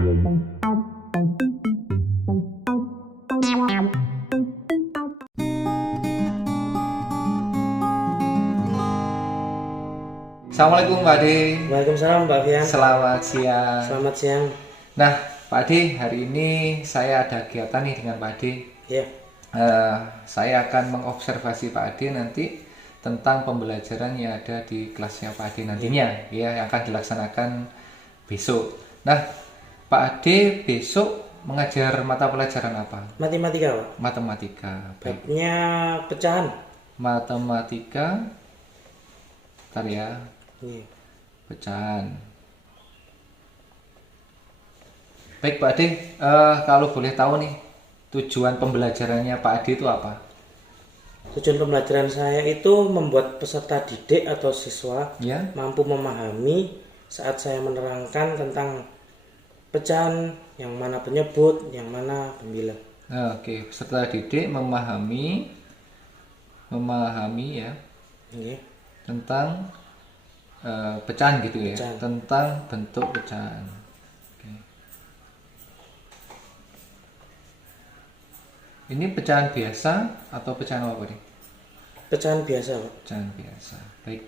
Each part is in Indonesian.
Assalamualaikum Pak Ade. Waalaikumsalam Pak Fian. Selamat siang. Selamat siang. Nah Pak Ade, hari ini saya ada kegiatan nih dengan Pak Ade. Ya. Saya akan mengobservasi Pak Ade nanti tentang pembelajaran yang ada di kelasnya Pak Ade nantinya, ya, yang akan dilaksanakan besok. Nah Pak Ade besok mengajar mata pelajaran apa? Matematika Pak. Matematika. Baik. Babnya pecahan. Matematika. Bentar ya. Iya. Pecahan. Baik Pak Ade, kalau boleh tahu nih tujuan pembelajarannya Pak Ade itu apa? Tujuan pembelajaran saya itu membuat peserta didik atau siswa Ya. mampu memahami saat saya menerangkan tentang pecahan, yang mana penyebut, yang mana pembilang. Oke, peserta didik memahami ya Iya. tentang pecahan gitu ya, Pecahan. tentang bentuk pecahan. Oke. Ini pecahan biasa atau pecahan apa nih? Pecahan biasa Pak. Pecahan biasa. Baik.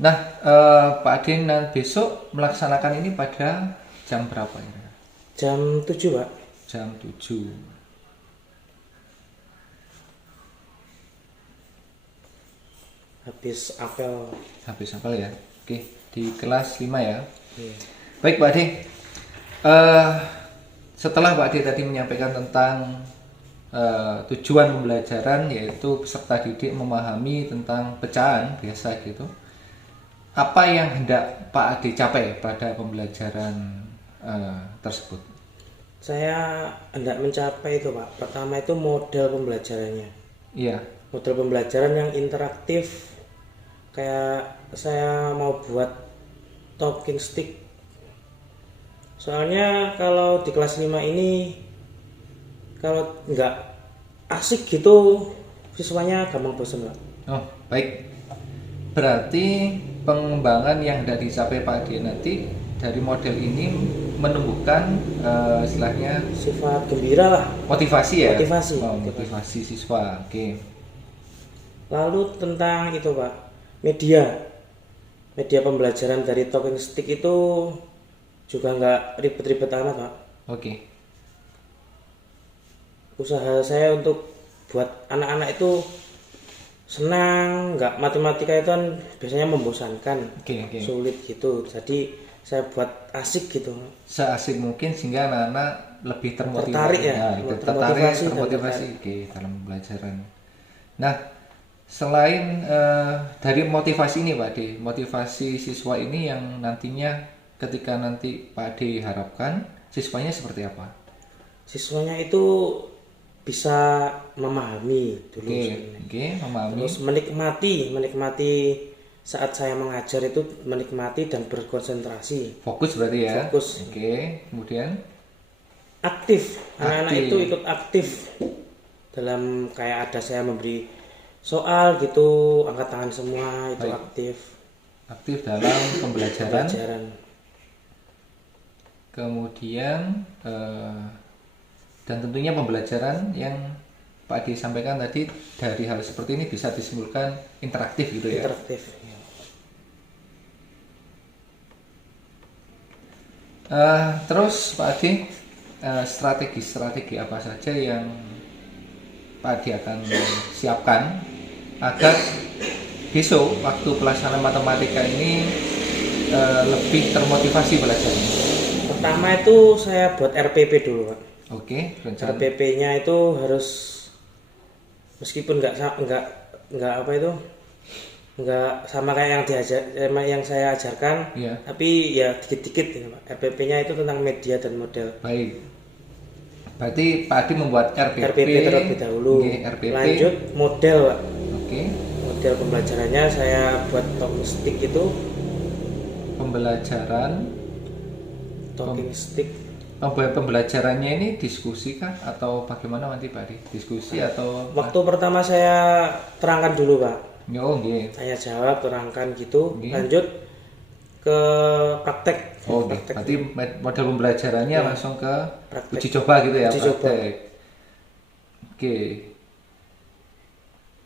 Nah, Pak Ade besok melaksanakan ini pada jam berapa ya? Jam 7 Pak. Jam 7. Habis apel. Habis apel ya. Oke, di kelas 5 ya. Iya. Baik Pak Ade. Setelah Pak Ade tadi menyampaikan tentang tujuan pembelajaran, yaitu peserta didik memahami tentang pecahan biasa gitu. Apa yang hendak Pak Ade capai pada pembelajaran tersebut? Saya hendak mencapai itu Pak. Pertama itu model pembelajarannya. Iya. Model pembelajaran yang interaktif. Kayak saya mau buat talking stick. Soalnya kalau di kelas 5 ini kalau nggak asik gitu siswanya gampang bosan Pak. Oh, baik. Berarti pengembangan yang hendak dicapai Pak Ade nanti dari model ini menumbuhkan istilahnya Sifat gembira lah. motivasi ya. Motivasi. Motivasi siswa. Oke. Lalu tentang itu Pak, media pembelajaran dari talking stick itu juga nggak ribet-ribet amat Pak. Oke. Usaha saya untuk buat anak-anak itu senang, nggak matematika itu kan biasanya membosankan, Oke. sulit gitu. Jadi saya buat asik gitu. Seasik mungkin sehingga anak-anak lebih termotivasi. Tertarik ya, termotivasi oke, dalam pembelajaran. Nah, selain dari motivasi ini Pak Ade, motivasi siswa ini yang nantinya ketika nanti Pak Ade harapkan siswanya seperti apa? Siswanya itu bisa memahami dulu, memahami. terus menikmati saat saya mengajar itu, menikmati dan berkonsentrasi. Fokus berarti ya. Fokus. Kemudian Aktif. Anak-anak itu ikut aktif dalam kayak ada saya memberi soal gitu, angkat tangan semua itu. Baik. Aktif dalam pembelajaran. Kemudian dan tentunya pembelajaran yang Pak Ade sampaikan tadi dari hal seperti ini bisa disimpulkan interaktif gitu ya. Interaktif. Terus Pak Ade, strategi apa saja yang Pak Ade akan siapkan agar besok waktu pelaksanaan matematika ini lebih termotivasi belajarnya? Pertama itu saya buat RPP dulu Pak. Oke, rencana. RPP-nya itu harus, meskipun nggak apa itu, nggak sama kayak yang saya ajarkan, Iya. tapi ya dikit-dikit gitu Pak. RPP-nya itu tentang media dan model. Baik. Berarti Pak Ade membuat RPP terlebih dahulu. RPP. Lanjut model Pak. Oke. Model pembelajarannya saya buat talking stick itu. Pembelajaran. Talking stick. Pembelajarannya ini diskusi kah atau bagaimana nanti Pak Ade? Diskusi atau? Waktu pertama saya terangkan dulu Pak. Oh, Saya jawab, terangkan gitu. Oke. Lanjut ke praktek. Oh, oke. Praktek. Berarti model pembelajarannya langsung ke Praktek. uji coba gitu ya, Uji coba. praktek. Oke.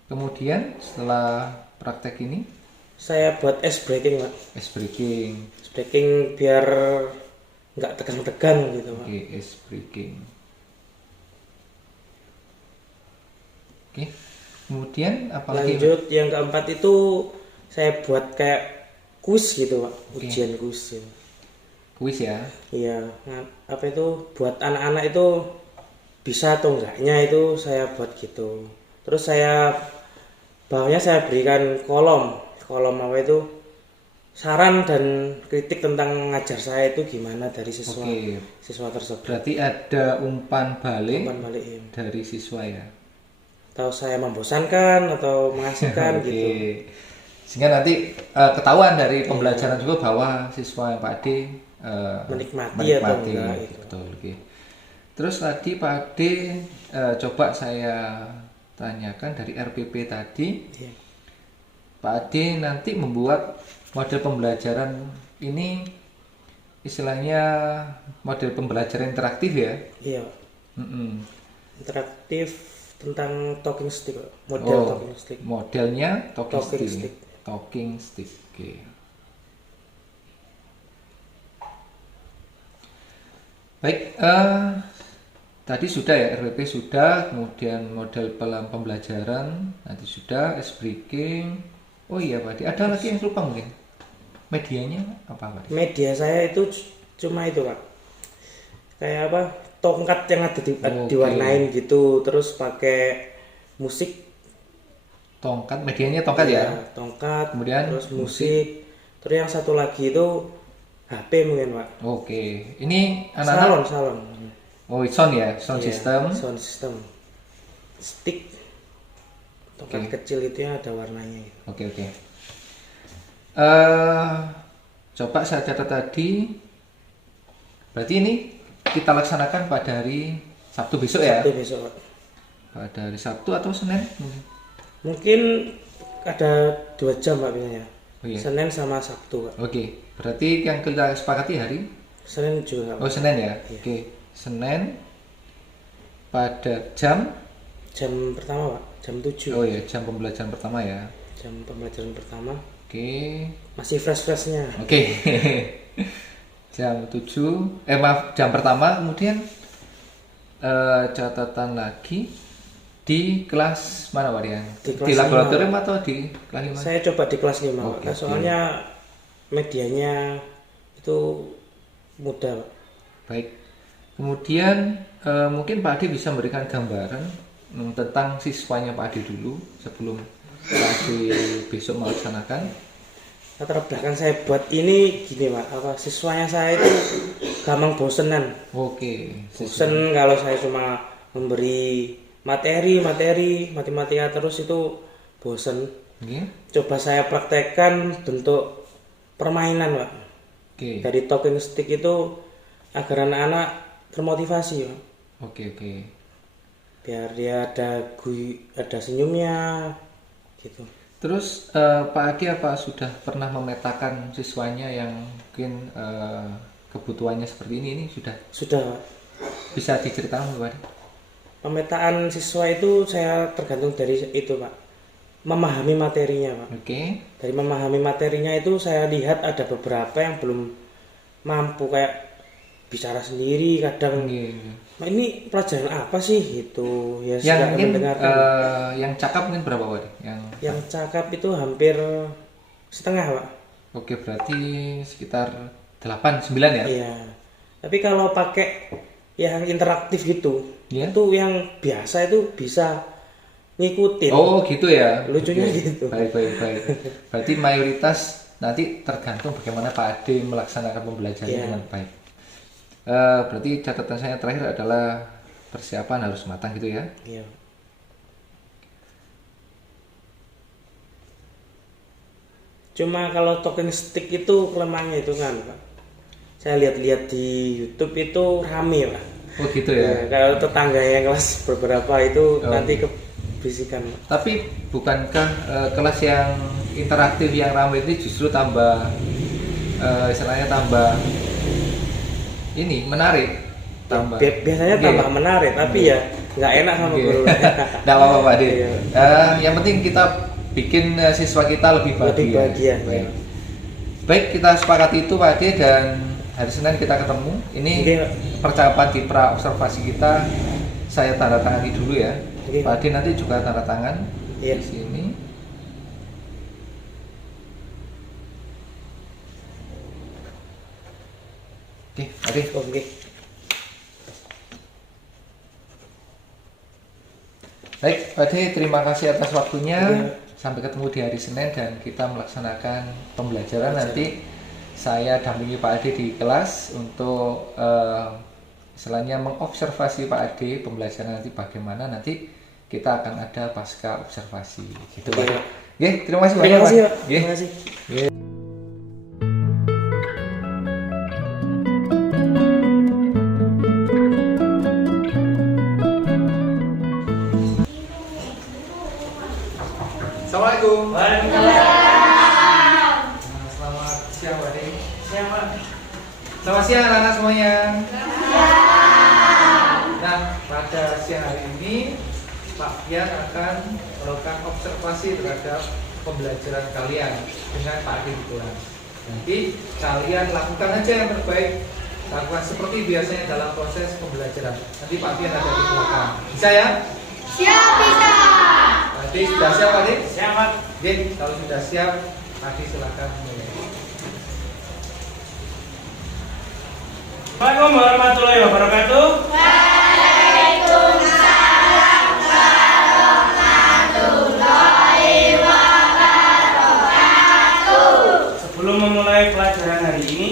Kemudian setelah praktek ini, Saya buat ice breaking, Pak. ice breaking. Ice breaking biar nggak tegang-tegang gitu, Pak. Oke, ice breaking. Oke. Kemudian apalagi? Lanjut yang keempat itu saya buat kayak kuis gitu, Pak. Oke. Ujian kuis gitu. Kuis ya. Iya, apa itu buat anak-anak itu bisa atau enggaknya itu saya buat gitu. Terus bawahnya saya berikan kolom apa itu saran dan kritik tentang ngajar saya itu gimana dari Oke. siswa tersebut. Berarti ada umpan balik Umpan balik ya. dari siswa ya. Atau saya membosankan atau mengasihkan Oke. gitu. Sehingga nanti ketahuan dari pembelajaran juga bahwa siswa Pak Ade Menikmati atau enggak gitu. Betul, oke. Terus tadi Pak Ade coba saya tanyakan dari RPP tadi, Iya. Pak Ade nanti membuat model pembelajaran ini istilahnya model pembelajaran interaktif ya. Iya. Mm-mm. Interaktif tentang talking stick, Pak. Model Oh, talking stick. modelnya talking Talking stick. stick. Talking stick. Oke. Baik, tadi sudah ya RWP sudah, kemudian model pembelajaran nanti sudah, ice breaking. Oh iya Pak Ade, ada lagi yang lupa mungkin. Medianya apa Pak Ade? Media saya itu cuma itu, Pak. Kayak apa? Tongkat yang ada Oke. diwarnain gitu, terus pakai musik. Tongkat, medianya tongkat ya. Tongkat, Kemudian terus musik. Terus yang satu lagi itu HP mungkin, Pak. Oke, ini anak-anak. Salon. Oh, sound ya, sound Iya, system. Sound system. Stick. Tongkat kecil itu yang ada warnanya. Gitu. Oke. Coba saya catat tadi. Berarti ini kita laksanakan pada hari Sabtu besok ya? Sabtu besok, Pak. Pada hari Sabtu atau Senin? Mungkin ada 2 jam, Pak, biasanya. Oh iya. Senin sama Sabtu, Pak. Oke, berarti yang kita sepakati hari? Senin juga nggak, Pak. Oh, Senin ya? Iya. Oke, Senin pada jam? Jam pertama, Pak. Jam 7. Oh ya, jam pembelajaran pertama ya. Jam pembelajaran pertama. Oke. Masih fresh-freshnya. Oke. Jam 7, maaf, jam pertama, kemudian catatan lagi di kelas mana Pak Rian? Di kelas Di laboratorium 5. atau di kelas 5? Saya coba di kelas 5, Pak. Oke, Soalnya medianya itu mudah, Pak. Baik. Kemudian mungkin Pak Ade bisa memberikan gambaran tentang siswanya Pak Ade dulu sebelum Pak Ade besok melaksanakan. Latar belakang saya buat ini gini, Pak. Siswanya saya itu gampang bosenan. Oke. Bosen kalau saya cuma memberi materi matematika terus itu bosen. Oke. Coba saya praktekkan bentuk permainan, Pak. Oke. Dari talking stick itu agar anak-anak termotivasi, Pak. Oke. Biar dia ada senyumnya gitu. Terus Pak Ade apa sudah pernah memetakan siswanya yang mungkin kebutuhannya seperti ini sudah Pak. bisa diceritakan Pak Ade? Pemetaan siswa itu saya tergantung dari itu, Pak. Memahami materinya, Pak. Oke. Dari memahami materinya itu saya lihat ada beberapa yang belum mampu, kayak bicara sendiri kadang. Nah, ini pelajaran apa sih itu ya, yang mungkin mendengarkan. yang cakap mungkin berapa Pak? Yang cakap itu hampir setengah, Pak. Oke, berarti sekitar 8-9 ya? Iya. Tapi kalau pakai yang interaktif gitu, Iya. itu yang biasa itu bisa ngikutin. Oh gitu ya. Lucunya Oke. gitu. Baik. Berarti mayoritas nanti tergantung bagaimana Pak Ade melaksanakan pembelajaran Iya. dengan baik. Berarti catatan saya terakhir adalah persiapan harus matang gitu ya. Iya. Cuma kalau talking stick itu kelemahannya itu kan, Pak. Saya lihat-lihat di YouTube itu rame, Pak. Oh gitu ya. Ya, kalau tetangga yang kelas beberapa itu nanti kebisikan, Pak. Tapi bukankah kelas yang interaktif yang ramai ini justru tambah istilahnya tambah ini menarik, tambah Biasanya Oke. tambah menarik, tapi ya nggak enak sama Oke. guru. Nggak apa-apa Pak Ade. Iya. Yang penting kita bikin siswa kita lebih bahagia. Lebih bahagia, Baik. ya. Baik, kita sepakati itu Pak Ade, dan hari Senin kita ketemu. Ini Oke, Pak. percakapan di pra observasi kita saya tanda tangani dulu ya. Oke. Pak Ade nanti juga tanda tangan Iya. di sini. Oke, Pak Ade. Oke. Baik, Pak Ade, terima kasih atas waktunya. Oke. Sampai ketemu di hari Senin dan kita melaksanakan pembelajaran. Nanti saya dampingi Pak Ade di kelas untuk istilahnya mengobservasi Pak Ade pembelajaran nanti bagaimana. Nanti kita akan ada pasca observasi. Gitu Oke, Pak. Pak. Oke, terima kasih Terima banyak, kasih, Pak. Pak. Oke. Terima kasih. Assalamualaikum. Waalaikumsalam. Selamat siang Pak Ade. Siang, Pak. Selamat siang anak-anak semuanya. Nah, pada siang hari ini Pak Fian akan melakukan observasi terhadap pembelajaran kalian dengan Pak Ade di kelas. Nanti kalian lakukan aja yang terbaik, lakukan seperti biasanya dalam proses pembelajaran. Nanti Pak Fian ada di belakang. Bisa ya? Siap, bisa. Pak Ade sudah siap Pak Ade? Siang, Pak. Oke, kalau sudah siap, Pak Ade silakan mulai. Assalamualaikum warahmatullahi wabarakatuh. Sebelum memulai pelajaran hari ini,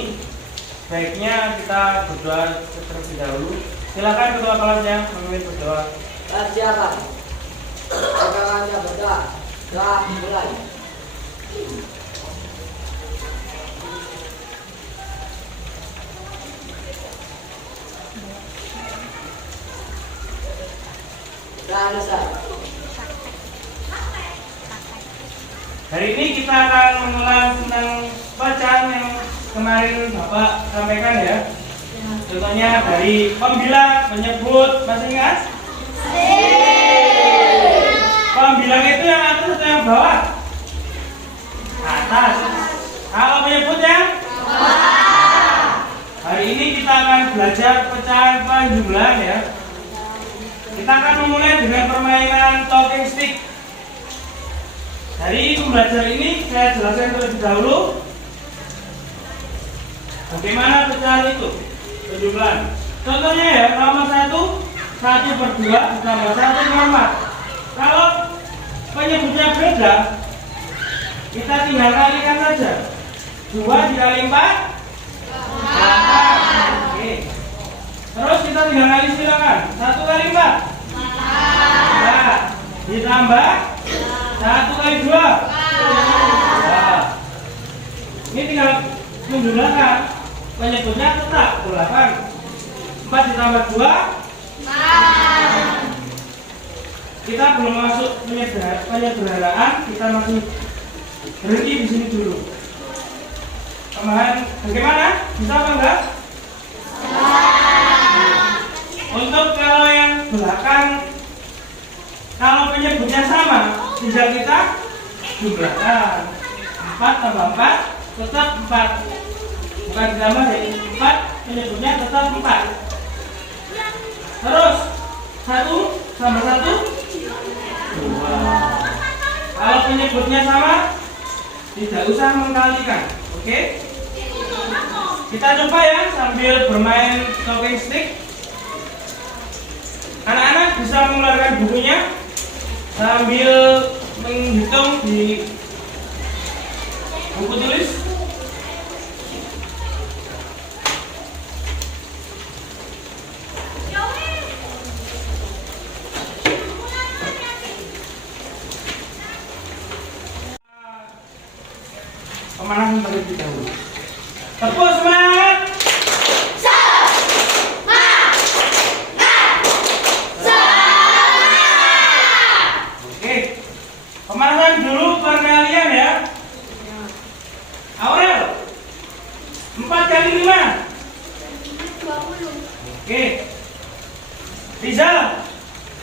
baiknya kita berdoa terlebih dahulu. Silakan ketua kelasnya memimpin berdoa. Silakan. Rekan-rekannya berdoa. Telah mulai. Dan Ustaz. Hari ini kita akan mengulang tentang bacaan yang kemarin Bapak sampaikan ya. Contohnya dari pembilang, penyebut, masih ingat? Pembilang itu yang atas atau yang bawah? Atas. Kalau penyebut yang bawah. Hari ini kita akan belajar pecahan penjumlahan ya. Kita akan memulai dengan permainan talking stick. Dari pembelajaran ini saya jelaskan terlebih dahulu bagaimana pecahan itu penjumlahan. Contohnya ya, nomor 1/2 ditambah 1/4. Kalau penyebutnya beda, kita tinggal kalikan saja. 2 dikali 4 8. Oke. Terus kita tinggal kali, silakan. 1 kali 4 4 ditambah 1 kali 2 2. Ini tinggal menjumlahkan. Penyebutnya tetap 8. 4 ditambah 2 kita belum masuk penyederhanaan, kita masih berhenti di sini dulu. Pemahaman bagaimana? Bisa apa enggak? Untuk kalau yang belakang, kalau penyebutnya sama, tinggal kita jumlahkan. 4 tambah 4 tetap 4. Bukan ditambah ya, 4 penyebutnya tetap 4. Terus 1 tambah 1 2. Kalau penyebutnya sama, tidak usah mengkalikan. Oke? Kita coba ya sambil bermain talking stick. Anak-anak bisa mengeluarkan bukunya sambil menghitung di buku tulis. Pemanasan terlebih dahulu. Tepuk semangat. Oke. Pemanasan dulu perkalian ya. Oke. Rizal,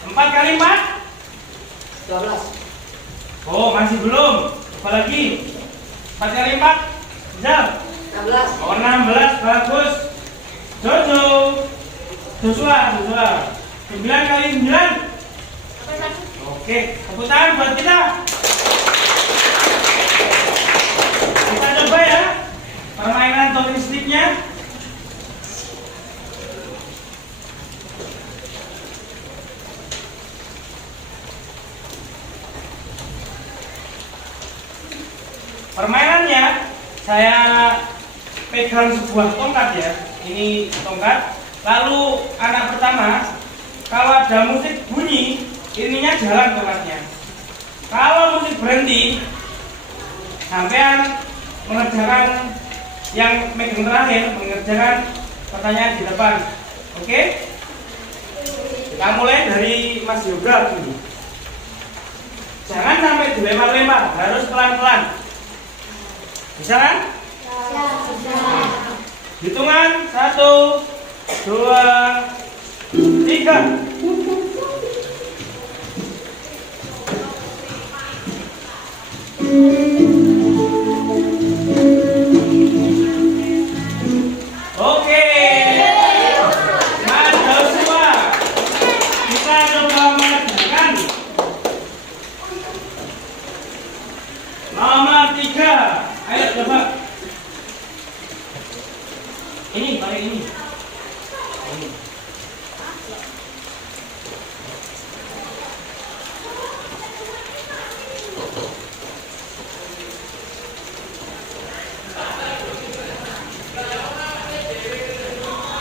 4 kali 4? 12. Oh, masih belum. Apalagi? 4 kali 4? Rizal. 16. Oh, 16, bagus. Jojo. Joshua. 9 kali 9? Oke, tepuk tangan buat kita. Kita coba ya permainan talking stick-nya. Permainannya saya pegang sebuah tongkat ya. Ini tongkat. Lalu anak pertama, kalau ada musik bunyi, ininya jalan tongkatnya. Kalau musik berhenti, sampean mengerjakan yang megang terakhir, mengerjakan pertanyaan di depan. Oke? Kita mulai dari Mas Yoga dulu. Jangan sampai dilempar-lempar, harus pelan-pelan. Bisa kan? Hitungan 1, 2, 3. Oke, Mas Joshua, kita coba mengerjakan nomor 3. Ayo coba. Ini, pakai ini.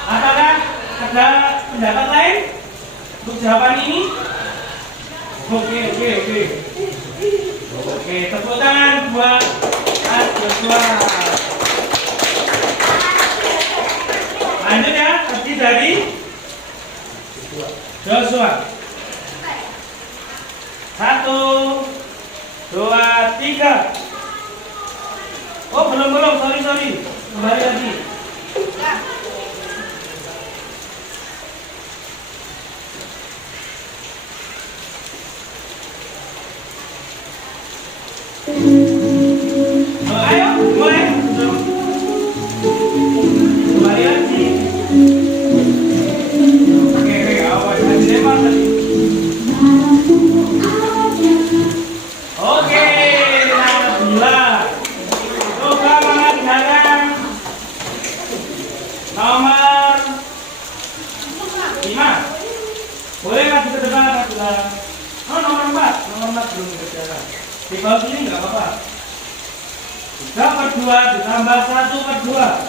Apakah ada pendapat lain untuk jawaban ini? Oke. Oke, tepuk tangan buat Mas Joshua. Lanjut ya, tadi dari Joshua. 1, 2, 3. Oh, belum, sorry. Kembali lagi. Oh, ayo, mulai. Kembali lagi. Oke, awas, ada lempar tadi. Oke, alhamdulillah. Coba mengerjakan nomor 5. Boleh maju ke depan apabila. Oh, nomor 4 belum dikerjakan. Di bawah sini nggak apa-apa. 3/2 ditambah 1/2.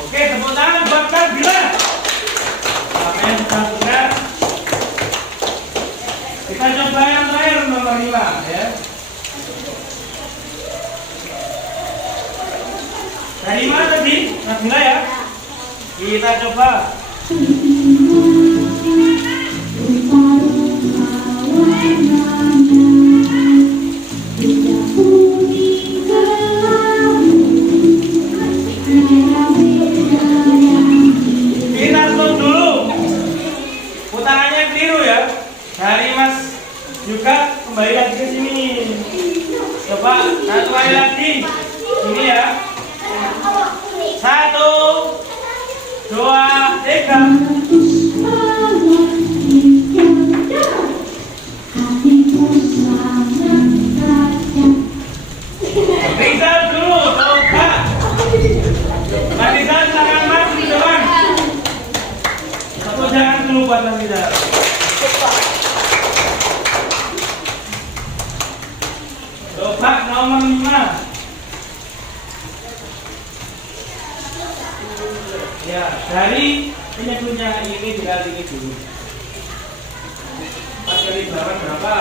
Oke, tepuk tangan buat Nabila. Apa yang sudah benar? Kita coba yang terakhir nomor 5 ya. Dari mana tadi? Nabila ya? Kita coba. Kita stop dulu. Putarannya keliru ya. Dari Mas juga kembali lagi ke sini. Coba satu kali lagi. Ini ya. 1, 2, 3. Rizal dulu, coba. Mas Rizal silakan maju di depan. Tepuk tangan dulu buat Mas Rizal. Coba nomor 5. Ya, dari penyebutnya ini dikali dulu. 4 kali 8 berapa?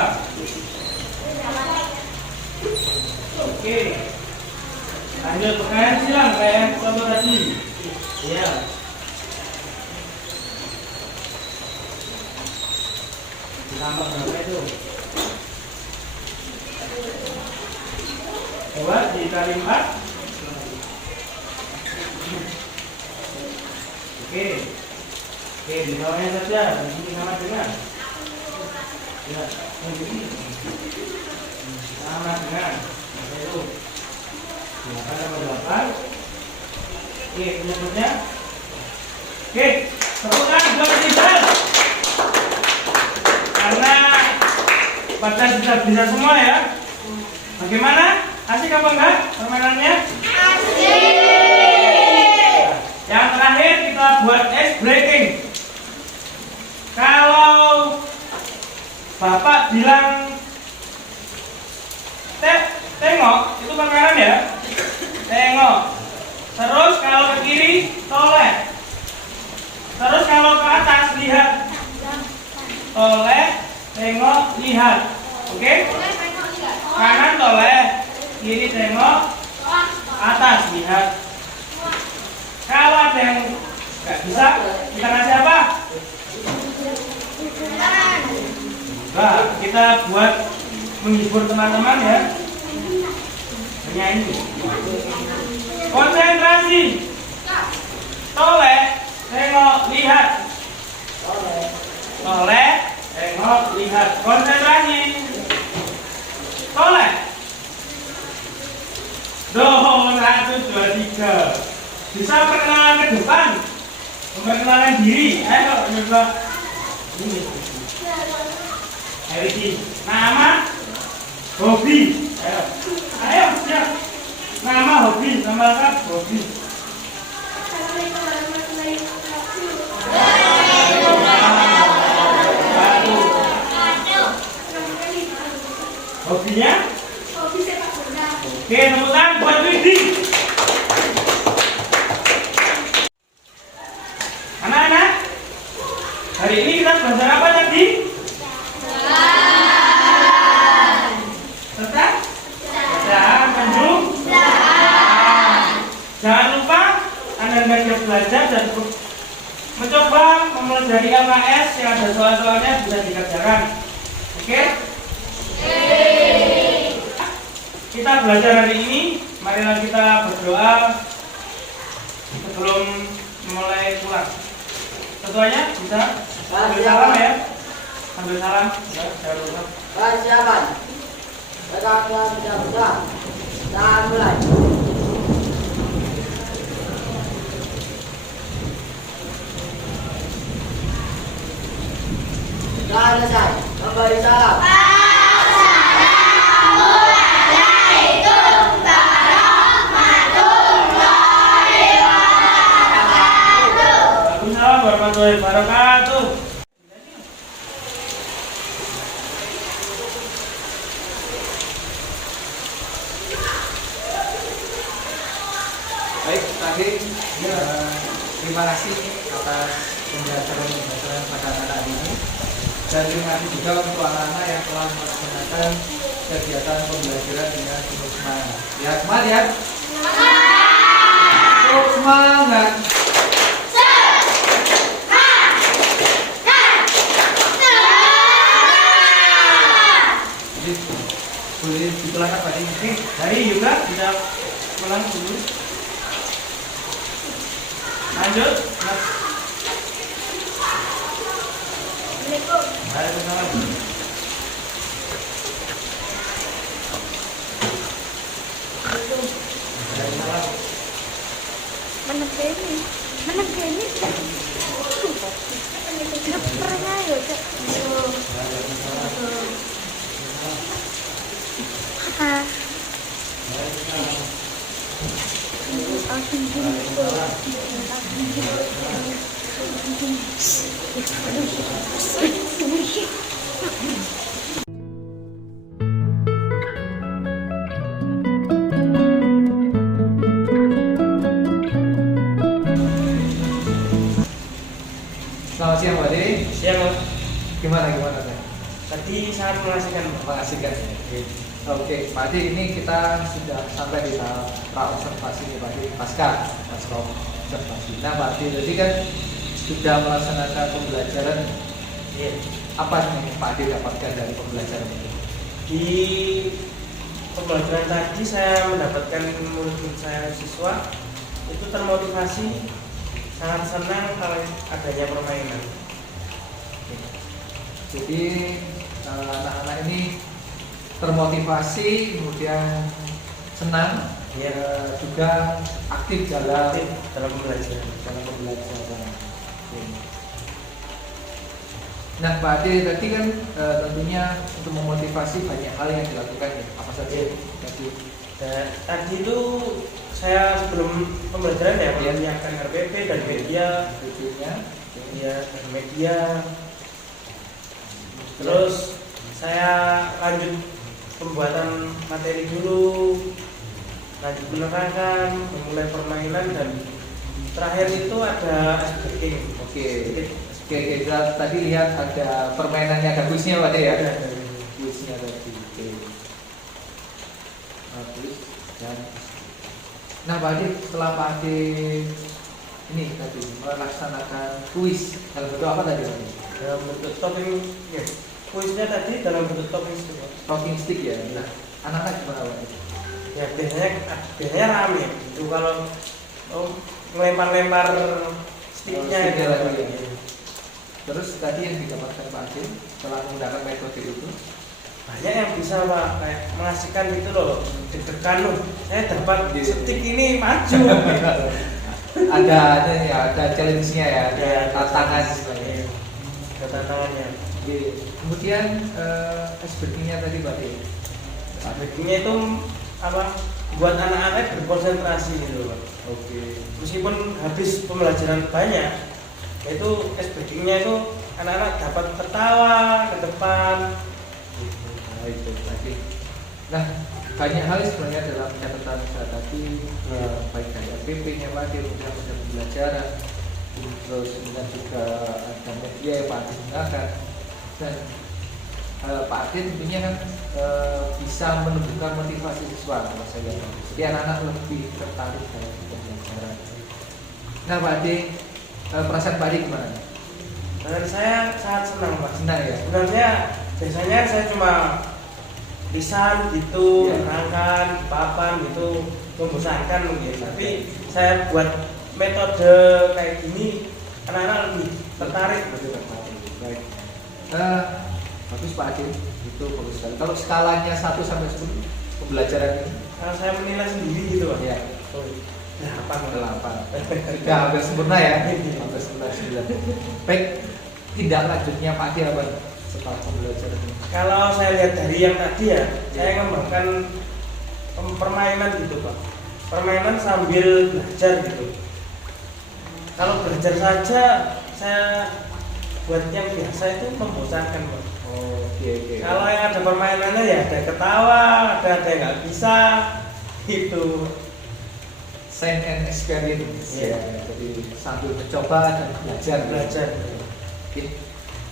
Oke. Lanjut, pakaian silang kayak contoh tadi. Iya. Ditambah berapa itu? Coba dikali 4. Oke. Oke, di bawahnya saja. Ini sama dengan. Ya, ini. Sama dengan. Itu. 8 tambah 8. Oke, berikutnya. Oke, tepuk tangan buat Rizal. Karena pada sudah bisa semua ya. Bagaimana? Asik apa enggak permainannya? Asik. Yang terakhir kita buat ice breaking. Kalau Bapak bilang tengok, itu permainan ya. Tengok. Terus kalau ke kiri, toleh. Terus kalau ke atas, lihat. Toleh, tengok, lihat. Oke? Kanan toleh, kiri tengok, atas lihat. Kalau ada yang nggak bisa, kita kasih apa? Nah, kita buat menghibur teman-teman ya. Hanya ini. Konsentrasi. Toleh, tengok, lihat. Toleh, tengok, lihat. Konsentrasi. Toleh. Doh, 1, 2, 3. Bisa perkenalan ke depan. Perkenalan diri. Ayo, coba. Ini. Eriki. Nama, hobi. Ayo. Ayo, siap. Nama, hobi, nama lengkap, hobi. Hobinya? Hobi sepak bola. Oke, tepuk tangan buat Widi. Anak-anak, hari ini kita belajar apa tadi? Tentang? Bacaan, penjum? Jangan lupa Anda belajar dan mencoba mempelajari LKS yang ada soal-soalnya bisa dikerjakan. Oke? Kita belajar hari ini, marilah kita berdoa sebelum mulai pulang. Ketuanya bisa ambil salam ya, ambil salam, jangan lupa. Persiapan. Rekan-rekan sudah. Dan mulai. Sudah selesai. Memberi salam. Waalaikumsalam warahmatullahi wabarakatuh. Baik, tadi terima kasih atas pembelajaran pada anak-anak ini, dan terima kasih juga untuk anak-anak yang telah melaksanakan kegiatan pembelajaran dengan penuh semangat. Ya, semangat ya. Semangat. Jadi, boleh dipulangkan Pak Ding. Oke, dari juga bisa pulang dulu. Lanjut, Mas. Waalaikumsalam. Waalaikumsalam. Menegani tidak pernah ya Cak. Selamat siang Pak Ding. Siap, Mas. Gimana Teh? Tadi sangat mengasihkan, Pak. Mengasihkan ya. Oke, Pak Adi, ini kita sudah sampai di tahap observasi nih Pak Adi, pasca observasi. Nah Pak Adi, tadi kan sudah melaksanakan pembelajaran. Iya. Apa yang Pak Adi dapatkan dari pembelajaran itu? Di pembelajaran tadi saya mendapatkan murid saya siswa itu termotivasi, sangat senang kalau adanya permainan. Jadi anak-anak ini termotivasi, kemudian senang, Ya, juga aktif dalam dalam pembelajaran. pembelajaran. Oke. Nah, Pak Ade tadi kan tentunya untuk memotivasi banyak hal yang dilakukan ya. Apa saja tadi? Dan tadi itu saya sebelum pembelajaran ya menyiapkan RPP dan media, Videonya, dan media. Terus saya lanjut pembuatan materi dulu, lanjut menerangkan, memulai permainan, dan terakhir itu ada ice breaking. oke. Kita tadi lihat ada permainannya, ada kuisnya Pak Ade ya. Kuisnya tadi. Oke. Kuis dan nah Pak Ade, setelah Pak Ade ini tadi melaksanakan kuis dalam bentuk apa tadi Pak Ade? Dalam bentuk topping, ya. Kuisnya tadi dalam bentuk topping semua. Talking stick ya. Nah, anak-anak gimana Pak Ade? Ya biasanya rame itu kalau ngelempar-lempar sticknya Sticknya itu. lagi, ya. Terus tadi yang digambarkan Pak Ade setelah menggunakan metode itu, Banyak yang bisa Pak, kayak mengasihkan gitu loh, deg-degan loh. Saya dapat stick ini maju. Gitu. ada ya, ada challenge-nya ya, ada Ya, tantangan sebenarnya. Ada tantangannya. Oke. Kemudian ice breaking-nya tadi Pak Ade. Bagiannya itu apa? Buat anak-anak berkonsentrasi gitu Pak. Oke. Meskipun habis pembelajaran banyak, itu SBD-nya itu anak-anak dapat tertawa ke depan. Nah, itu tadi. Nah, banyak hal sebenarnya dalam catatan saya tadi, baik dari RPP-nya Pak Ade, kemudian ada pembelajaran, terus kemudian juga ada media yang Pak Ade gunakan, dan Pak Ade tentunya kan bisa menumbuhkan motivasi siswa, Mas saya. Jadi anak-anak lebih tertarik dalam pembelajaran. Nah, Pak Ade, perasaan Pak Ade gimana? Dan saya sangat senang Pak. Senang ya? Sebenarnya biasanya saya cuma lisan gitu, Ya. menerangkan, papan gitu, membosankan mungkin. Tapi saya buat metode kayak gini, anak-anak lebih tertarik. Baik. Bagus Pak Ade, itu bagus sekali. Kalau skalanya 1 sampai 10 pembelajaran ini, Kalau saya menilai sendiri gitu Pak. ya, Oh, 8. 8. Sudah hampir sempurna ya. Hampir sempurna 9. Baik, tindak lanjutnya Pak Ade apa setelah pembelajaran ini? Kalau saya lihat dari yang tadi ya, saya ngembangkan permainan gitu Pak. Permainan sambil belajar gitu. Kalau belajar saja, saya buat yang biasa itu membosankan Pak. Oke. Kalau yang ada permainannya ya ada ketawa, ada yang nggak bisa, gitu. Sign and experience Iya. ya. Jadi sambil mencoba dan belajar. Oke.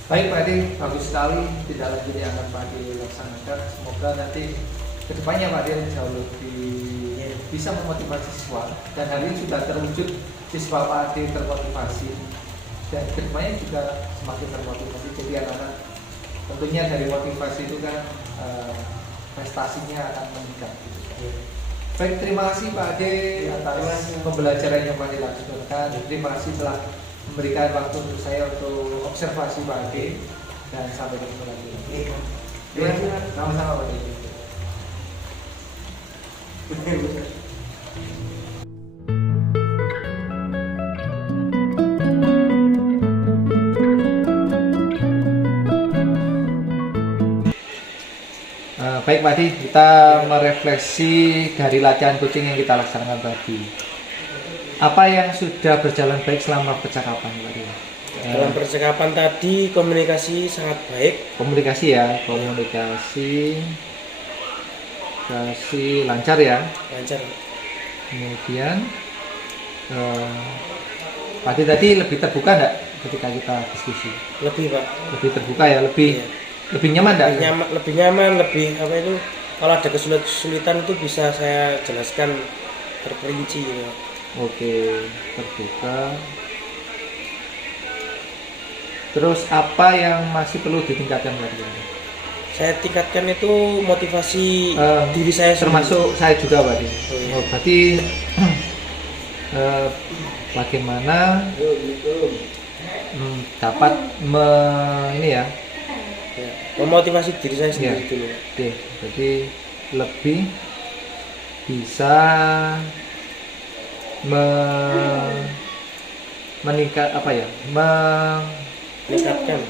Baik Pak Ade, bagus sekali tidak lanjut yang akan Pak Ade laksanakan. Semoga nanti kedepannya Pak Ade jauh lebih bisa memotivasi siswa, dan hari ini sudah terwujud, siswa Pak Ade termotivasi dan kedepannya juga semakin termotivasi. Jadi anak-anak tentunya dari motivasi itu kan prestasinya akan meningkat. Baik, terima kasih Pak Ade atas pembelajaran yang Pak Ade lakukan. Terima kasih telah memberikan waktu untuk saya untuk observasi Pak Ade, dan sampai ketemu lagi. Terima kasih. Sama-sama Pak Ade. Baik Pak Ade, kita merefleksi dari latihan coaching yang kita laksanakan tadi. Apa yang sudah berjalan baik selama percakapan Pak Ade? Dalam percakapan tadi komunikasi sangat baik. Komunikasi ya, komunikasi lancar ya. Lancar. Kemudian Pak Ade tadi lebih terbuka enggak ketika kita diskusi? Lebih Pak. Lebih terbuka ya, lebih Iya. lebih nyaman enggak? Lebih nyaman, lebih apa itu? Kalau ada kesulitan itu bisa saya jelaskan terperinci. Ya. Oke, terbuka. Terus apa yang masih perlu ditingkatkan lagi? Saya tingkatkan itu motivasi diri saya sendiri. Termasuk saya juga Pak Adi. Oh, iya. Oh, berarti bagaimana dapat ini ya. Ya, memotivasi diri saya Iya. sendiri dulu. Oke, jadi lebih bisa meningkat apa ya? Meningkatkan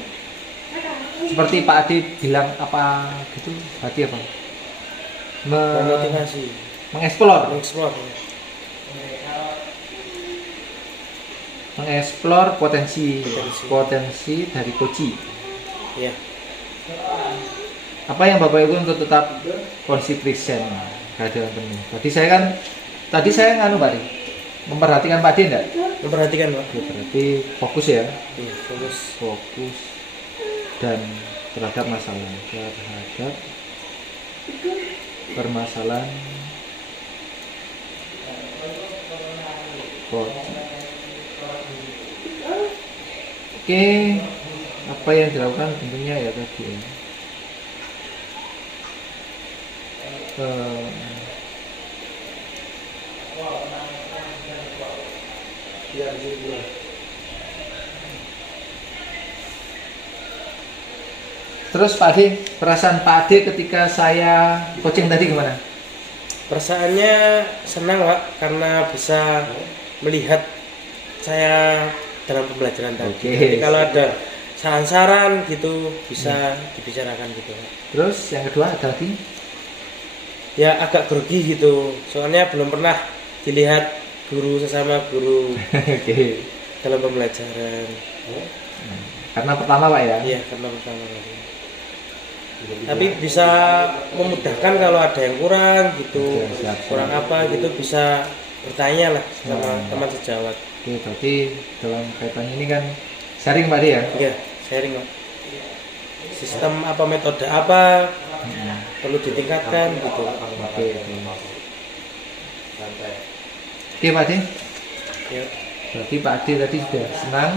Seperti Pak Adi bilang apa gitu, berarti apa? memotivasi, Mengeksplor, mengeksplor. mengeksplor potensi Potensi. dari Koji. Ya, Apa yang Bapak Ibu untuk tetap konsisten kehadiran penuh. Tadi saya nganu Pak Adi, memperhatikan Pak Adi enggak? memperhatikan Pak. Oke, berarti fokus ya, Iya, fokus dan terhadap permasalahan Koji. Oke, apa yang dilakukan tentunya ya tadi ya. Terus Pak Ade, perasaan Pak Ade ketika saya coaching tadi gimana? Perasaannya senang Pak karena bisa melihat saya dalam pembelajaran tadi. Oke. Jadi kalau ada saran-saran gitu bisa dibicarakan gitu Pak. Terus yang kedua ada lagi? Ya agak grogi gitu. Soalnya belum pernah dilihat guru sesama guru Oke. dalam pembelajaran. Karena pertama Pak ya. Iya, karena pertama kali. Tapi bisa memudahkan kalau ada yang kurang gitu, Siap, siap. kurang apa gitu bisa bertanya lah sama teman sejawat. Oke, berarti dalam kaitannya ini kan sharing Pak Ade ya. Iya, sharing Pak. Sistem apa, metode apa perlu ditingkatkan gitu. Oke. Oke Pak Ade. Ya, Berarti Pak Ade tadi sudah senang.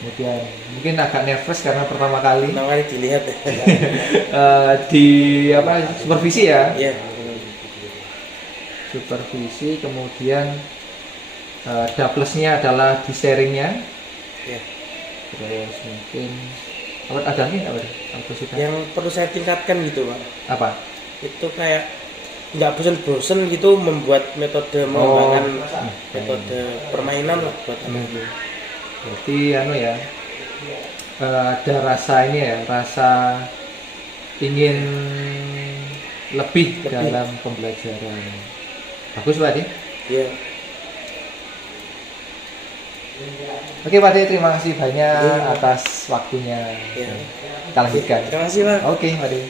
kemudian mungkin agak nervous karena pertama kali Pertama kali dilihat ya. di supervisi ya. Iya. Supervisi, kemudian ada plusnya adalah di sharingnya. Ya. Terus mungkin ada lagi nggak Pak? Sudah Yang perlu saya tingkatkan gitu Pak. apa? Itu kayak nggak bosan-bosan gitu membuat metode mengembangkan metode permainan lah buat anak. Berarti ya ada rasa ini ya, rasa ingin lebih dalam pembelajaran. Bagus Pak Ade. Iya. Oke Pak Ade, terima kasih banyak atas waktunya. Iya. Kita lanjutkan. Terima kasih Pak. Oke Pak Ade.